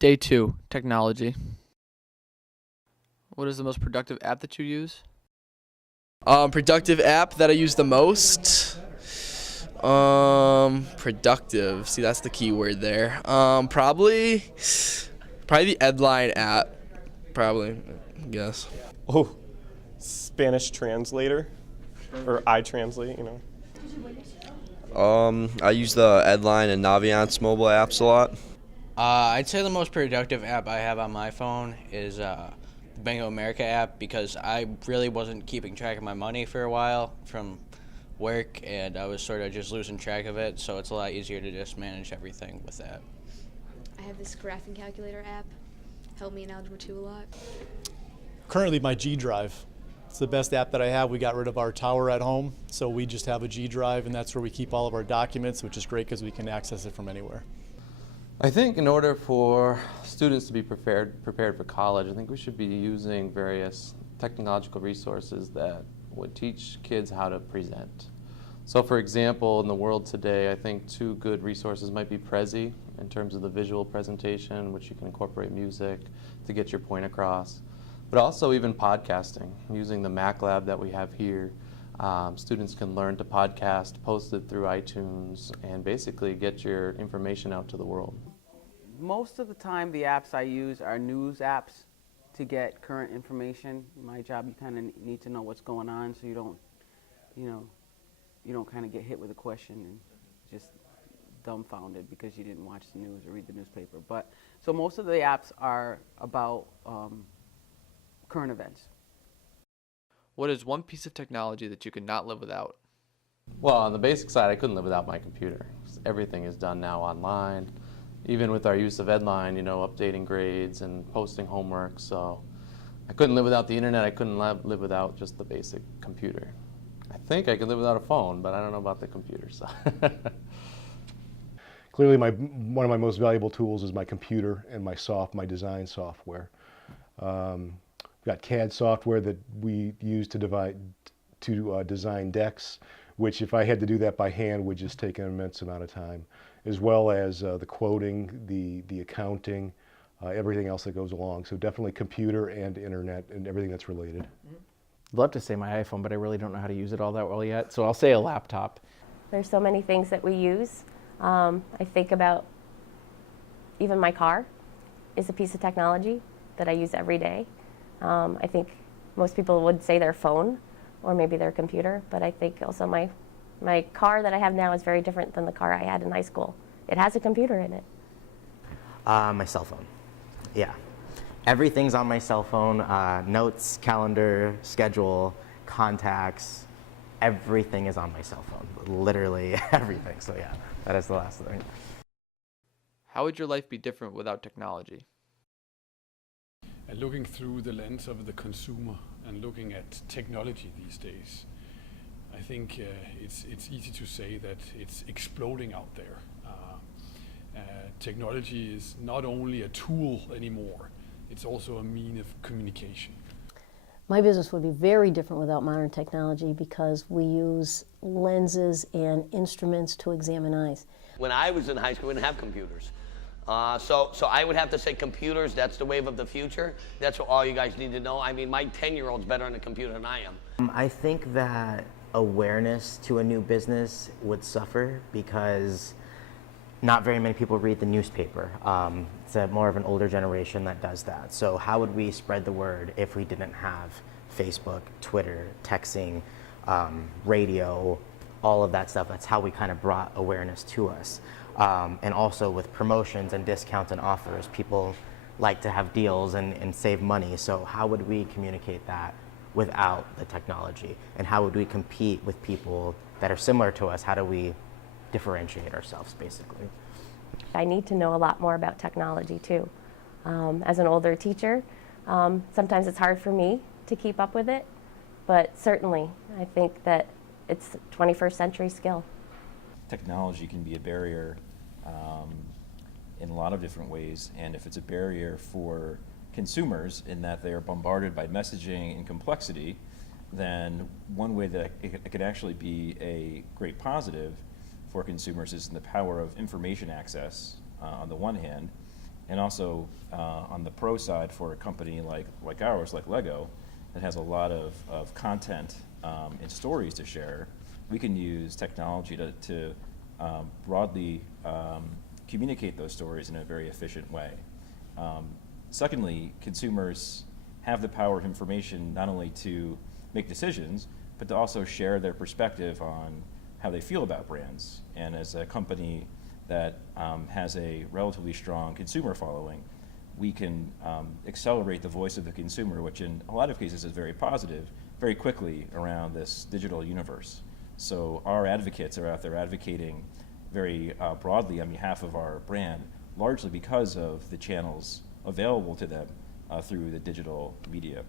Day 2, technology. What is the most productive app that you use? Productive app that I use the most. Productive. See, that's the key word there. Probably the Edline app. Probably, I guess. Oh, Spanish translator, or iTranslate, you know. I use the Edline and Naviance mobile apps a lot. I'd say the most productive app I have on my phone is the Bank of America app, because I really wasn't keeping track of my money for a while from work, and I was sort of just losing track of it, so it's a lot easier to just manage everything with that. I have this graphing calculator app. Helped me in Algebra 2 a lot. Currently my G Drive. It's the best app that I have. We got rid of our tower at home, so we just have a G Drive, and that's where we keep all of our documents, which is great because we can access it from anywhere. I think in order for students to be prepared for college, I think we should be using various technological resources that would teach kids how to present. So for example, in the world today, I think two good resources might be Prezi in terms of the visual presentation, which you can incorporate music to get your point across, but also even podcasting. Using the Mac Lab that we have here, students can learn to podcast, post it through iTunes, and basically get your information out to the world. Most of the time, the apps I use are news apps to get current information. In my job, you kind of need to know what's going on, so you don't kind of get hit with a question and just dumbfounded because you didn't watch the news or read the newspaper. But so most of the apps are about current events. What is one piece of technology that you could not live without? Well, on the basic side, I couldn't live without my computer. Everything is done now online. Even with our use of Edline, updating grades and posting homework. So I couldn't live without the internet. I couldn't live without just the basic computer. I think I could live without a phone, but I don't know about the computer. So. Clearly, one of my most valuable tools is my computer and my design software. We've got CAD software that we use to design decks, which if I had to do that by hand would just take an immense amount of time, as well as the quoting, the accounting, everything else that goes along. So definitely computer and internet and everything that's related. I'd love to say my iPhone, but I really don't know how to use it all that well yet, so I'll say a laptop. There's so many things that we use. I think about even my car is a piece of technology that I use every day. I think most people would say their phone or maybe their computer, but I think also my car that I have now is very different than the car I had in high school. It has a computer in it. My cell phone, yeah. Everything's on my cell phone, notes, calendar, schedule, contacts, everything is on my cell phone, literally everything. So yeah, that is the last thing. How would your life be different without technology? Looking through the lens of the consumer and looking at technology these days, I think it's easy to say that it's exploding out there. Technology is not only a tool anymore, it's also a means of communication. My business would be very different without modern technology because we use lenses and instruments to examine eyes. When I was in high school, we didn't have computers. So I would have to say computers, that's the wave of the future. That's what all you guys need to know. I mean, my 10-year-old's better on a computer than I am. I think that awareness to a new business would suffer because not very many people read the newspaper. It's more of an older generation that does that. So how would we spread the word if we didn't have Facebook, Twitter, texting, radio, all of that stuff? That's how we kind of brought awareness to us. And also with promotions and discounts and offers, people like to have deals and save money. So how would we communicate that without the technology? And how would we compete with people that are similar to us? How do we differentiate ourselves, basically? I need to know a lot more about technology too. As an older teacher, sometimes it's hard for me to keep up with it, but certainly I think that it's a 21st century skill. Technology can be a barrier in a lot of different ways, and if it's a barrier for consumers in that they are bombarded by messaging and complexity, then one way that it could actually be a great positive for consumers is in the power of information access on the one hand, And also on the pro side, for a company like ours, like Lego, that has a lot of content and stories to share, we can use technology to broadly communicate those stories in a very efficient way. Secondly, consumers have the power of information not only to make decisions, but to also share their perspective on how they feel about brands. And as a company that has a relatively strong consumer following, we can accelerate the voice of the consumer, which in a lot of cases is very positive, very quickly around this digital universe. So our advocates are out there advocating very broadly on behalf of our brand, largely because of the channels available to them through the digital media.